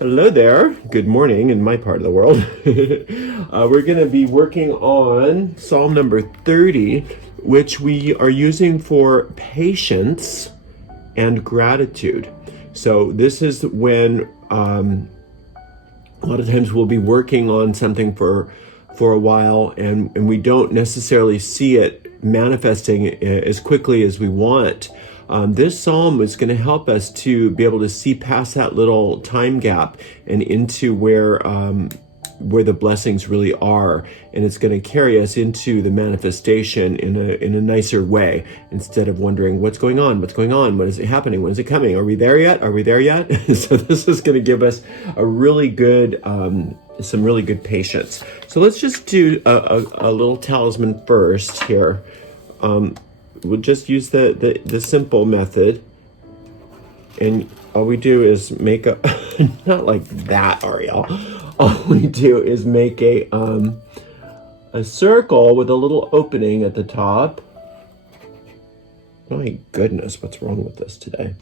Hello there. Good morning in my part of the world. We're going to be working on Psalm number 30, which we are using for patience and gratitude. So this is when a lot of times we'll be working on something for a while and we don't necessarily see it manifesting as quickly as we want. This psalm is going to help us to be able to see past that little time gap and into where the blessings really are, and it's going to carry us into the manifestation in a nicer way, instead of wondering what's going on, what is it happening, when is it coming, are we there yet? So this is going to give us a really good some really good patience. So let's just do a little talisman first here. We'll just use the simple method, and all we do is make a not like that, Ariel. All we do is make a circle with a little opening at the top. My goodness, what's wrong with this today?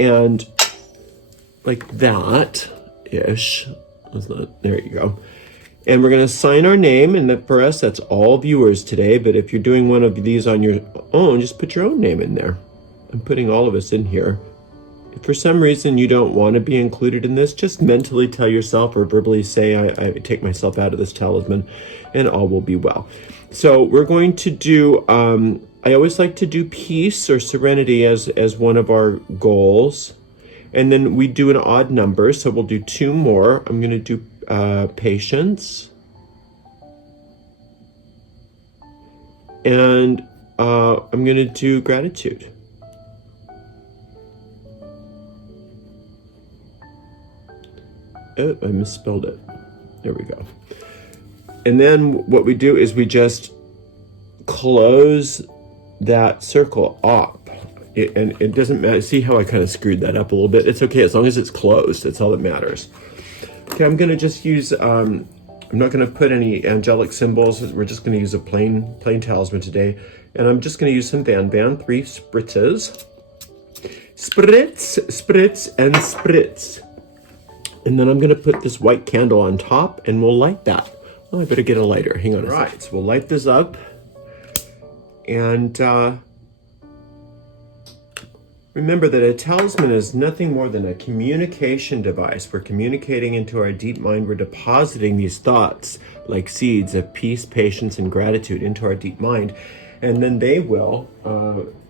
And like that ish. There you go. And we're going to sign our name, and for us, that's all viewers today. But if you're doing one of these on your own, just put your own name in there. I'm putting all of us in here. If for some reason you don't want to be included in this, just mentally tell yourself or verbally say, I take myself out of this talisman, and all will be well. So we're going to do, I always like to do peace or serenity as one of our goals. And then we do an odd number, so we'll do two more. I'm going to do patience, and I'm going to do gratitude. Oh, I misspelled it. There we go. And then what we do is we just close that circle up. And it doesn't matter. See how I kind of screwed that up a little bit? It's okay as long as it's closed. That's all that matters. Okay, I'm going to just use, I'm not going to put any angelic symbols. We're just going to use a plain talisman today. And I'm just going to use some Van 3 spritzes. Spritz, spritz, and spritz. And then I'm going to put this white candle on top, and we'll light that. Oh, I better get a lighter. Hang on a second. Right, so we'll light this up. And remember that a talisman is nothing more than a communication device. We're communicating into our deep mind. We're depositing these thoughts like seeds of peace, patience, and gratitude into our deep mind. And then they will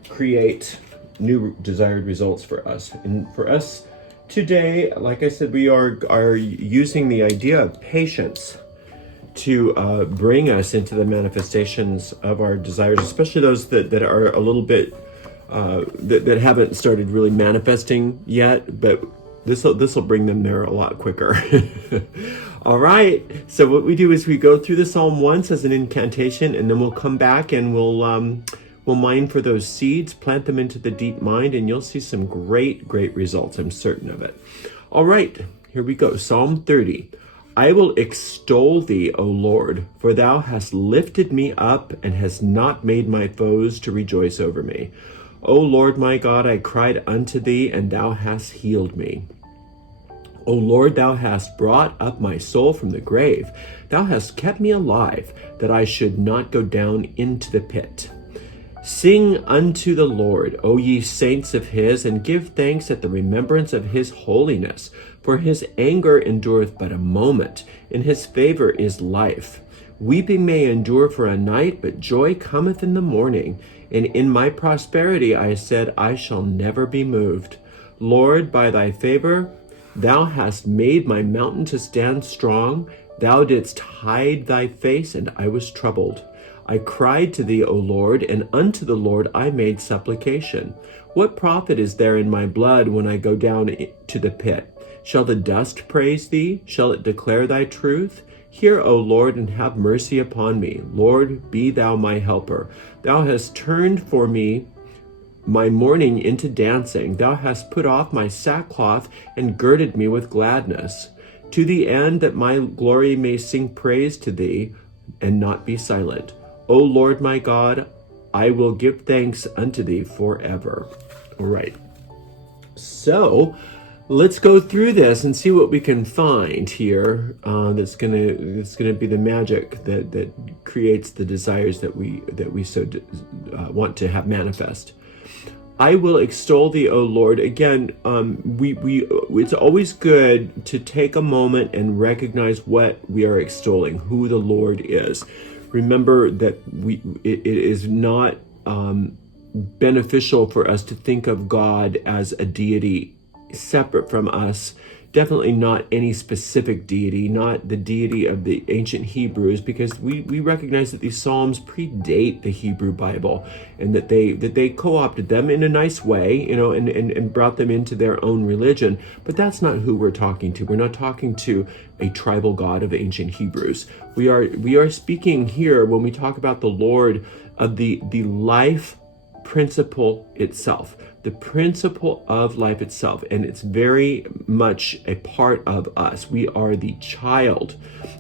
create new desired results for us. And for us today, like I said, we are using the idea of patience to bring us into the manifestations of our desires, especially those that are a little bit that haven't started really manifesting yet, but this will bring them there a lot quicker. All right, so what we do is we go through the psalm once as an incantation, and then we'll come back and we'll mine for those seeds, plant them into the deep mind, and you'll see some great results. I'm certain of it. All right, here we go. Psalm 30. I will extol thee, O Lord, for thou hast lifted me up and hast not made my foes to rejoice over me. O Lord my God, I cried unto thee, and thou hast healed me. O Lord, thou hast brought up my soul from the grave. Thou hast kept me alive, that I should not go down into the pit. Sing unto the Lord, O ye saints of his, and give thanks at the remembrance of his holiness. For his anger endureth but a moment, in his favor is life. Weeping may endure for a night, but joy cometh in the morning. And in my prosperity I said, I shall never be moved. Lord, by thy favor, thou hast made my mountain to stand strong. Thou didst hide thy face, and I was troubled. I cried to thee, O Lord, and unto the Lord I made supplication. What profit is there in my blood when I go down to the pit? Shall the dust praise thee? Shall it declare thy truth? Hear, O Lord, and have mercy upon me. Lord, be thou my helper. Thou hast turned for me my mourning into dancing. Thou hast put off my sackcloth and girded me with gladness, to the end that my glory may sing praise to thee and not be silent. O Lord my God, I will give thanks unto thee forever. All right. So let's go through this and see what we can find here. That's gonna be the magic that creates the desires that we so want to have manifest. I will extol thee, O Lord. Again, it's always good to take a moment and recognize what we are extolling, who the Lord is. Remember that it is not beneficial for us to think of God as a deity separate from us. Definitely not any specific deity, not the deity of the ancient Hebrews, because we recognize that these Psalms predate the Hebrew Bible, and that they co-opted them in a nice way, and brought them into their own religion. But that's not who we're talking to. We're not talking to a tribal god of ancient Hebrews. We are speaking here, when we talk about the Lord, of the life principle itself, the principle of life itself, and it's very much a part of us. We are the child.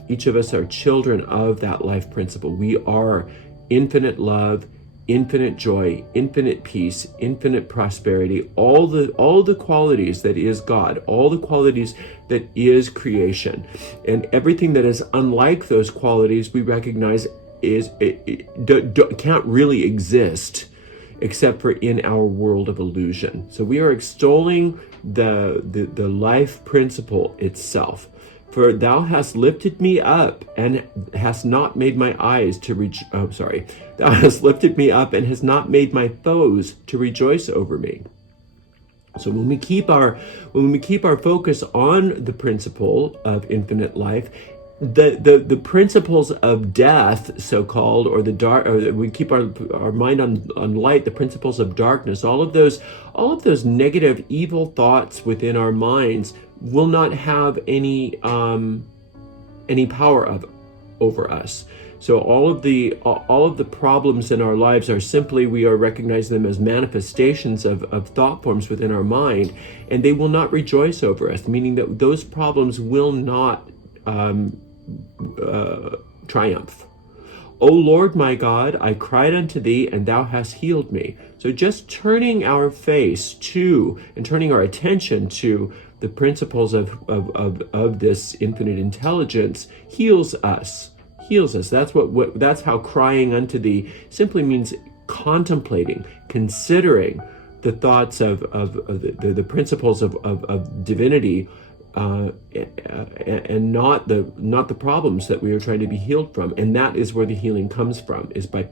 Each of us are children of that life principle. We are infinite love, infinite joy, infinite peace, infinite prosperity, all the qualities that is God, all the qualities that is creation, and everything that is unlike those qualities we recognize can't really exist except for in our world of illusion. So we are extolling the life principle itself. For thou hast lifted me up and hast not made my eyes to thou hast lifted me up and hast not made my foes to rejoice over me. So when we keep our focus on the principle of infinite life, the principles of death, so-called, or the dark, or we keep our mind on light, the principles of darkness, all of those negative, evil thoughts within our minds will not have any power over us. So all of the problems in our lives are simply, we are recognizing them as manifestations of thought forms within our mind, and they will not rejoice over us, meaning that those problems will not triumph. O Lord my God, I cried unto thee, and thou hast healed me. So just turning our face to, and turning our attention to the principles of this infinite intelligence heals us. That's how crying unto thee simply means contemplating, considering the thoughts of the principles of divinity, and not the problems that we are trying to be healed from. And that is where the healing comes from, is by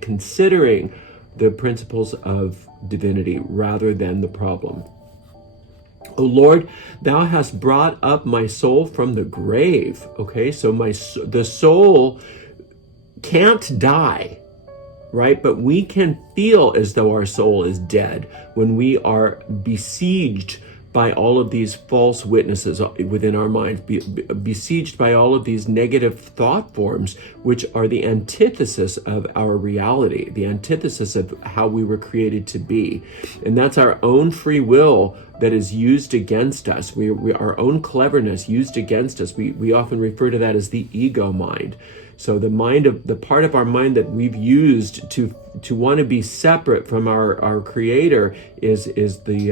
considering the principles of divinity rather than the problem. O Lord, thou hast brought up my soul from the grave. Okay, so the soul can't die, right? But we can feel as though our soul is dead when we are besieged by all of these false witnesses within our minds, besieged by all of these negative thought forms, which are the antithesis of our reality, the antithesis of how we were created to be. And that's our own free will that is used against us. Our own cleverness used against us. We often refer to that as the ego mind. So the part of our mind that we've used to want to be separate from our creator is the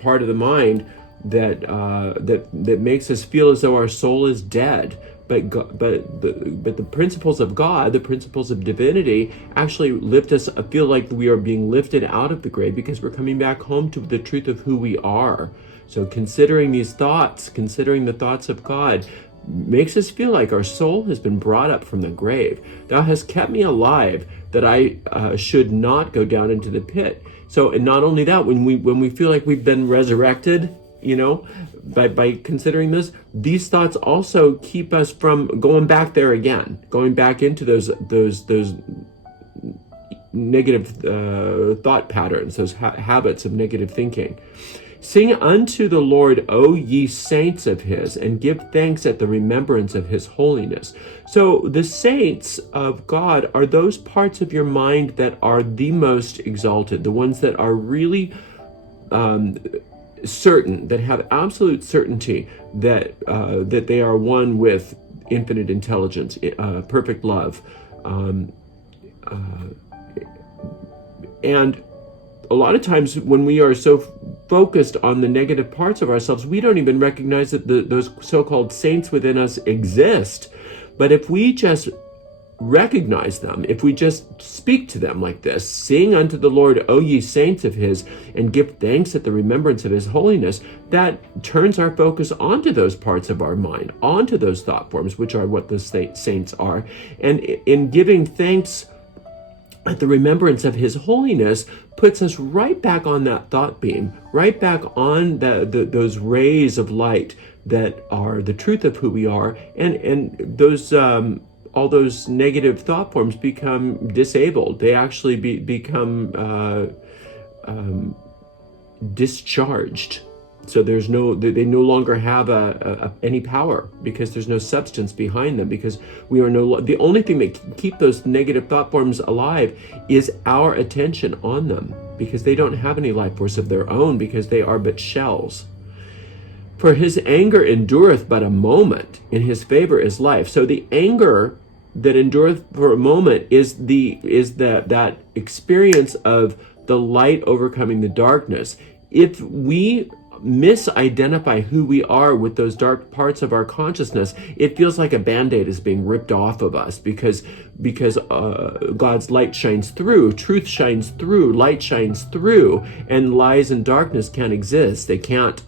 part of the mind that makes us feel as though our soul is dead. But the principles of God, the principles of divinity, actually lift us, feel like we are being lifted out of the grave, because we're coming back home to the truth of who we are. So considering these thoughts, considering the thoughts of God, makes us feel like our soul has been brought up from the grave. Thou hast kept me alive, that I should not go down into the pit. So, and not only that, when we feel like we've been resurrected, by considering this, these thoughts also keep us from going back there again, going back into those negative thought patterns, those habits of negative thinking. Sing unto the Lord, O ye saints of his, and give thanks at the remembrance of his holiness. So the saints of God are those parts of your mind that are the most exalted, the ones that are really certain, that have absolute certainty that they are one with infinite intelligence, perfect love, and a lot of times when we are so focused on the negative parts of ourselves, we don't even recognize that those so-called saints within us exist. But if we just recognize them, if we just speak to them like this, sing unto the Lord, O ye saints of his, and give thanks at the remembrance of his holiness, that turns our focus onto those parts of our mind, onto those thought forms, which are what the saints are. And in giving thanks at the remembrance of his holiness puts us right back on that thought beam, right back on those rays of light that are the truth of who we are, and those all those negative thought forms become disabled. They actually become discharged. So they no longer have any power, because there's no substance behind them, because we are the only thing that can keep those negative thought forms alive is our attention on them, because they don't have any life force of their own, because they are but shells. For his anger endureth but a moment, in his favor is life. So the anger that endureth for a moment is that experience of the light overcoming the darkness. If we misidentify who we are with those dark parts of our consciousness, it feels like a band-aid is being ripped off of us, because God's light shines through, truth shines through, light shines through, and lies and darkness can't exist. They can't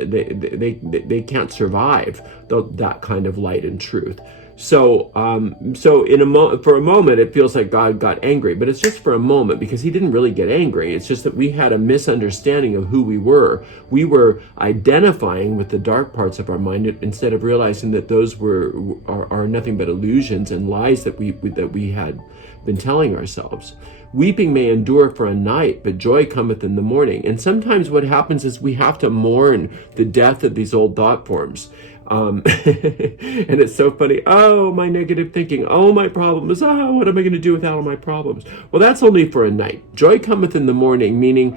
they can't survive that kind of light and truth. So for a moment, it feels like God got angry, but it's just for a moment, because he didn't really get angry. It's just that we had a misunderstanding of who we were. We were identifying with the dark parts of our mind instead of realizing that those are nothing but illusions and lies that we had been telling ourselves. Weeping may endure for a night, but joy cometh in the morning. And sometimes what happens is we have to mourn the death of these old thought forms. And it's so funny. Oh, my negative thinking. Oh, my problems. What am I going to do with all my problems? Well, that's only for a night. Joy cometh in the morning, meaning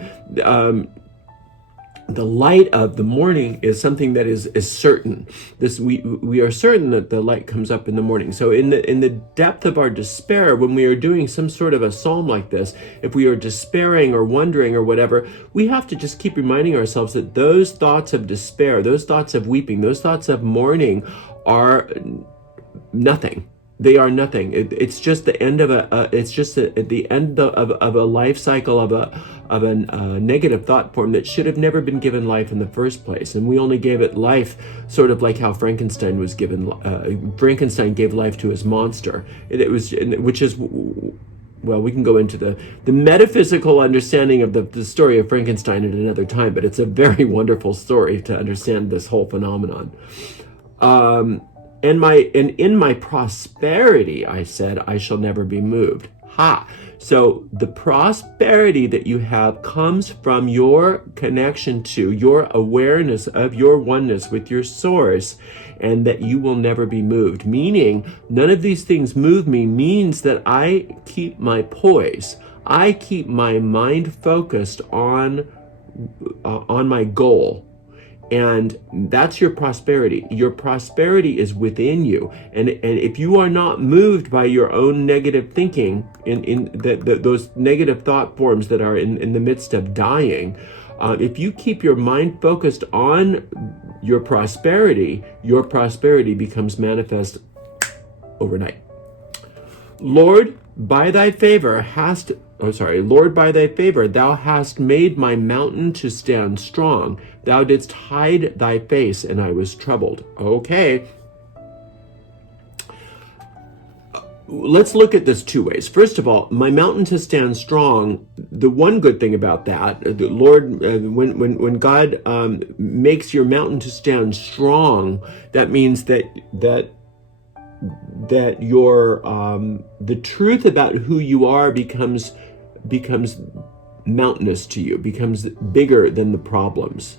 the light of the morning is something that is certain. We are certain that the light comes up in the morning. So in the depth of our despair, when we are doing some sort of a psalm like this, if we are despairing or wondering or whatever, we have to just keep reminding ourselves that those thoughts of despair, those thoughts of weeping, those thoughts of mourning are nothing. They are nothing. It's just the end of the end of a life cycle of a negative thought form that should have never been given life in the first place. And we only gave it life sort of like how Frankenstein was given. Frankenstein gave life to his monster. Which is, well, we can go into the metaphysical understanding of the story of Frankenstein at another time, but it's a very wonderful story to understand this whole phenomenon. And in my prosperity, I said, I shall never be moved. So the prosperity that you have comes from your connection to, your awareness of your oneness with your source, and that you will never be moved. Meaning, none of these things move me means that I keep my poise. I keep my mind focused on my goal. And that's your prosperity. Your prosperity is within you. And if you are not moved by your own negative thinking, in those negative thought forms that are in the midst of dying, if you keep your mind focused on your prosperity becomes manifest overnight. Lord, by thy favor thou hast made my mountain to stand strong. Thou didst hide thy face, and I was troubled. Okay. Let's look at this two ways. First of all, my mountain to stand strong. The one good thing about that, the Lord, when God makes your mountain to stand strong, that means that your the truth about who you are becomes mountainous to you, becomes bigger than the problems.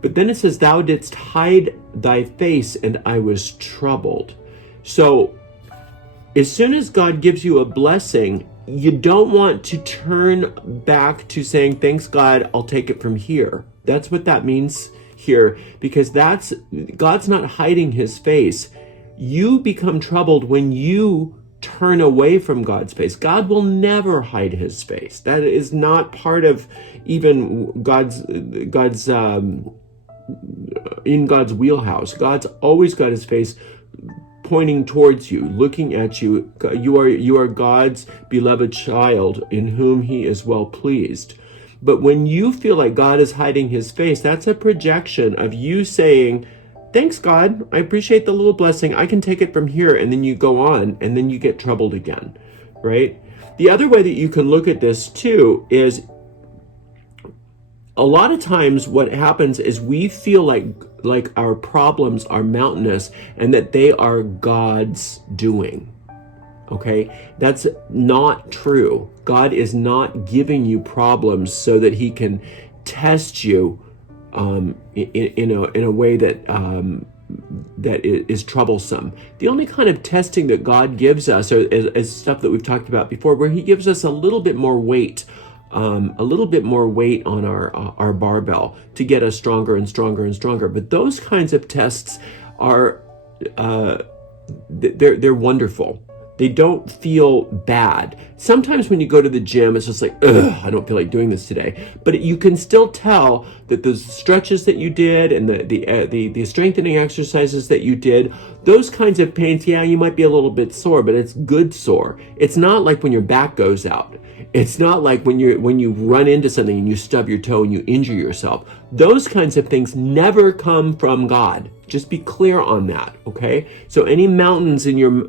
But then it says, thou didst hide thy face, and I was troubled. So as soon as God gives you a blessing, you don't want to turn back to saying, thanks God, I'll take it from here. That's what that means here, because God's not hiding his face. You become troubled when you turn away from God's face. God will never hide his face. That is not part of even God's in God's wheelhouse. God's always got his face pointing towards you, looking at you. You are God's beloved child in whom he is well pleased. But when you feel like God is hiding his face, that's a projection of you saying, thanks, God, I appreciate the little blessing. I can take it from here. And then you go on and then you get troubled again, right? The other way that you can look at this too is a lot of times what happens is we feel like our problems are mountainous and that they are God's doing. Okay, that's not true. God is not giving you problems so that he can test you in a way that that is troublesome. The only kind of testing that God gives us is stuff that we've talked about before, where he gives us a little bit more weight on our barbell to get us stronger and stronger and stronger. But those kinds of tests are they're wonderful. They don't feel bad. Sometimes when you go to the gym, it's just like, ugh, I don't feel like doing this today. But you can still tell that the stretches that you did and the strengthening exercises that you did, those kinds of pains, yeah, you might be a little bit sore, but it's good sore. It's not like when your back goes out. It's not like when you run into something and you stub your toe and you injure yourself. Those kinds of things never come from God. Just be clear on that, okay? So any mountains in your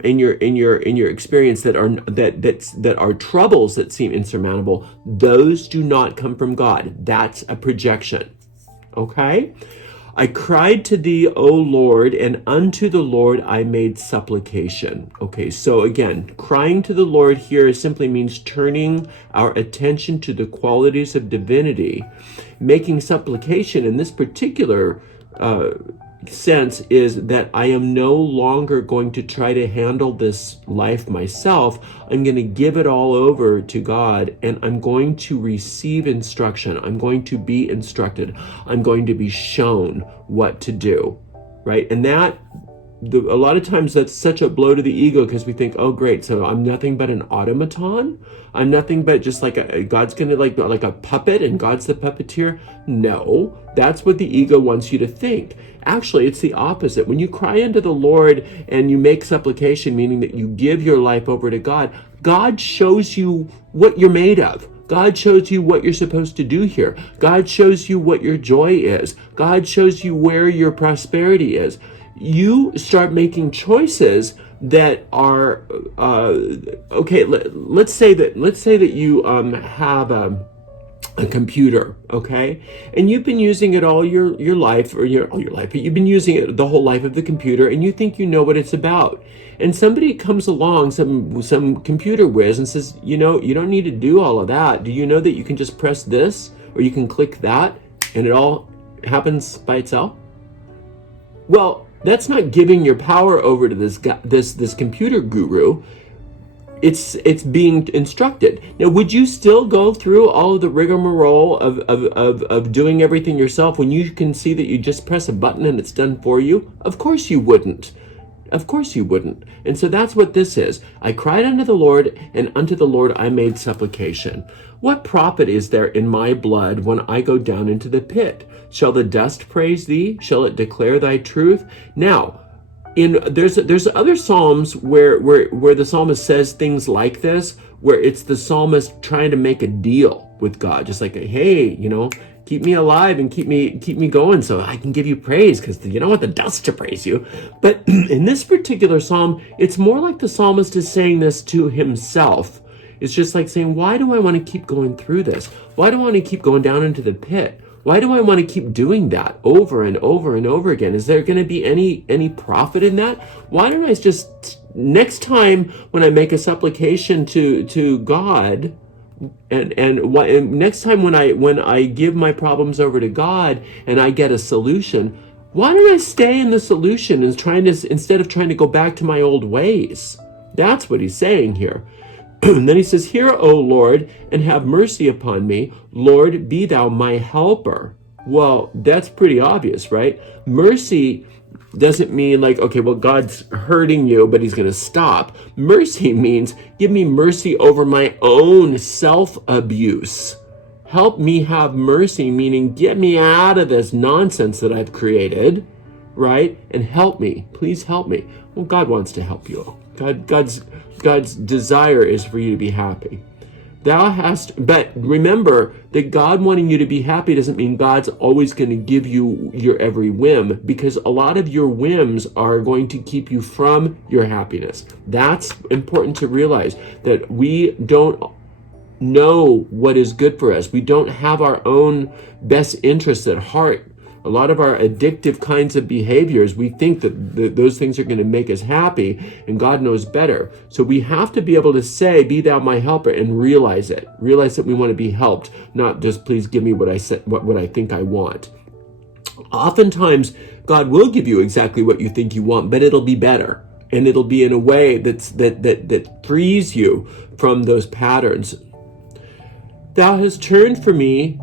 experience that are troubles that seem insurmountable, those do not come from God. That's a projection, okay? I cried to thee, O Lord, and unto the Lord I made supplication. Okay, so again, crying to the Lord here simply means turning our attention to the qualities of divinity. Making supplication in this particular sense is that I am no longer going to try to handle this life myself. I'm going to give it all over to God, and I'm going to receive instruction. I'm going to be instructed. I'm going to be shown what to do, right? And that a lot of times that's such a blow to the ego, because we think, oh great, so I'm nothing but an automaton. I'm nothing but just like God's gonna like a puppet and God's the puppeteer. No, that's what the ego wants you to think. Actually, it's the opposite. When you cry unto the Lord and you make supplication, meaning that you give your life over to God, God shows you what you're made of. God shows you what you're supposed to do here. God shows you what your joy is. God shows you where your prosperity is. You start making choices that are okay. Let's say that you have a computer, okay, and you've been using it all your life, or all your life, but you've been using it the whole life of the computer, and you think you know what it's about. And somebody comes along, some computer whiz, and says, you don't need to do all of that. Do you know that you can just press this, or you can click that, and it all happens by itself? Well, that's not giving your power over to this computer guru. It's being instructed. Now, would you still go through all of the rigmarole of doing everything yourself when you can see that you just press a button and it's done for you? Of course you wouldn't. Of course you wouldn't. And so that's what this is. I cried unto the Lord, and unto the Lord I made supplication. What profit is there in my blood when I go down into the pit? Shall the dust praise thee? Shall it declare thy truth? Now, there's other psalms where the psalmist says things like this, where it's the psalmist trying to make a deal with God, just like, hey, keep me alive and keep me going so I can give you praise, because you don't want the dust to praise you. But in this particular psalm, it's more like the psalmist is saying this to himself. It's just like saying, why do I want to keep going through this? Why do I want to keep going down into the pit? Why do I want to keep doing that over and over and over again? Is there going to be any profit in that? Why don't I just, next time when I make a supplication to God, and next time when I give my problems over to God and I get a solution, why don't I stay in the solution instead of trying to go back to my old ways? That's what he's saying here. And then he says, hear, O Lord, and have mercy upon me. Lord, be thou my helper. Well, that's pretty obvious, right? Mercy doesn't mean like, okay, well, God's hurting you, but he's going to stop. Mercy means give me mercy over my own self-abuse. Help me have mercy, meaning get me out of this nonsense that I've created, right? And help me. Please help me. Well, God wants to help you. God's desire is for you to be happy. But remember that God wanting you to be happy doesn't mean God's always going to give you your every whim, because a lot of your whims are going to keep you from your happiness. That's important to realize, that we don't know what is good for us. We don't have our own best interests at heart. A lot of our addictive kinds of behaviors, we think that those things are going to make us happy, and God knows better. So we have to be able to say, be thou my helper, and realize it. Realize that we want to be helped, not just please give me what I think I want. Oftentimes, God will give you exactly what you think you want, but it'll be better. And it'll be in a way that frees you from those patterns. Thou hast turned for me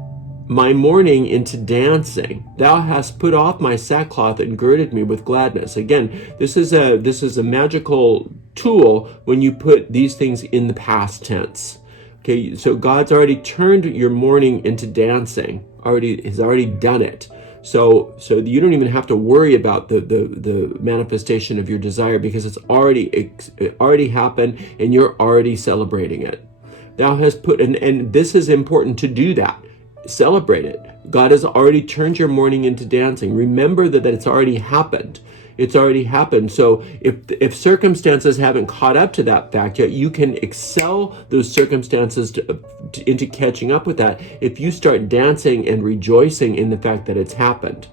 my mourning into dancing. Thou hast put off my sackcloth and girded me with gladness. Again, this is a magical tool when you put these things in the past tense. Okay, so God's already turned your mourning into dancing. Has already done it. So you don't even have to worry about the manifestation of your desire, because it already happened and you're already celebrating it. Thou hast put, and this is important to do that. Celebrate it. God has already turned your mourning into dancing. Remember that it's already happened. It's already happened. So if circumstances haven't caught up to that fact yet, you can excel those circumstances into catching up with that if you start dancing and rejoicing in the fact that it's happened.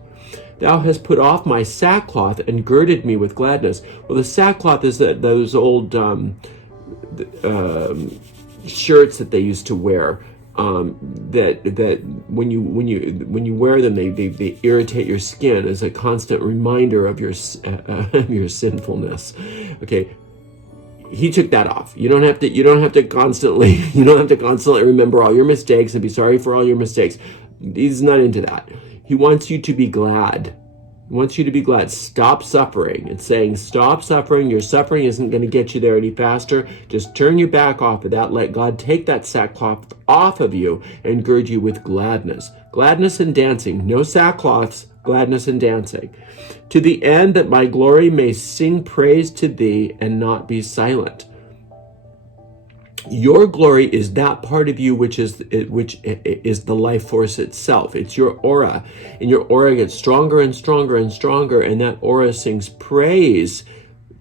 Thou hast put off my sackcloth and girded me with gladness. Well, the sackcloth is those old shirts that they used to wear. That when you wear them, they irritate your skin as a constant reminder of your sinfulness. Okay, he took that off. You don't have to constantly remember all your mistakes and be sorry for all your mistakes. He's not into that. He wants you to be glad. He wants you to be glad. Stop suffering. It's saying stop suffering. Your suffering isn't going to get you there any faster. Just turn your back off of that. Let God take that sackcloth off of you and gird you with gladness. Gladness and dancing. No sackcloths, gladness and dancing. To the end that my glory may sing praise to thee and not be silent. Your glory is that part of you which is the life force itself. It's your aura, and your aura gets stronger and stronger and stronger, and that aura sings praise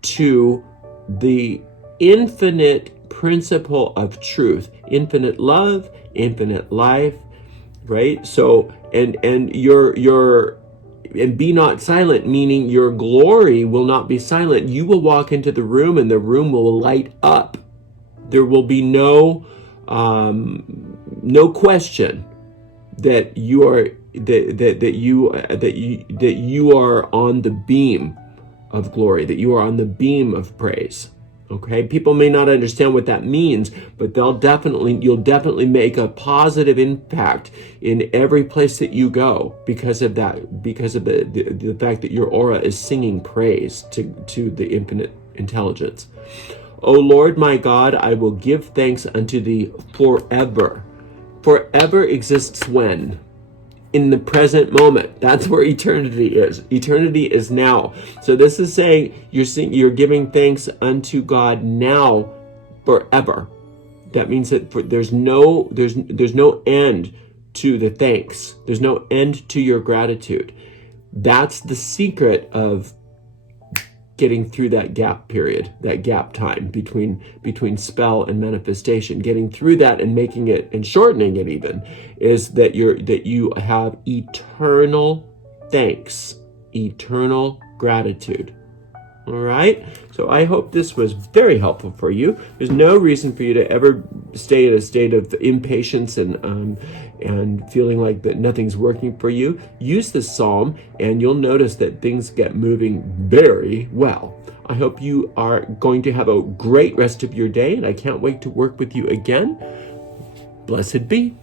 to the infinite principle of truth, infinite love, infinite life, right? So and be not silent, meaning your glory will not be silent. You will walk into the room and the room will light up. There will be no question that you are that you are on the beam of glory, that you are on the beam of praise. Okay, people may not understand what that means, but you'll definitely make a positive impact in every place that you go because of that, because of the fact that your aura is singing praise to the infinite intelligence. O Lord my God, I will give thanks unto thee forever. Forever exists when? In the present moment. That's where eternity is. Eternity is now. So this is saying you're giving thanks unto God now forever. That means that there's no end to the thanks. There's no end to your gratitude. That's the secret of getting through that gap period, that gap time between spell and manifestation. Getting through that and making it and shortening it even is that you have eternal thanks, eternal gratitude. All right? So I hope this was very helpful for you. There's no reason for you to ever stay in a state of impatience and feeling like that nothing's working for you. Use this psalm and you'll notice that things get moving very well. I hope you are going to have a great rest of your day, and I can't wait to work with you again. Blessed be.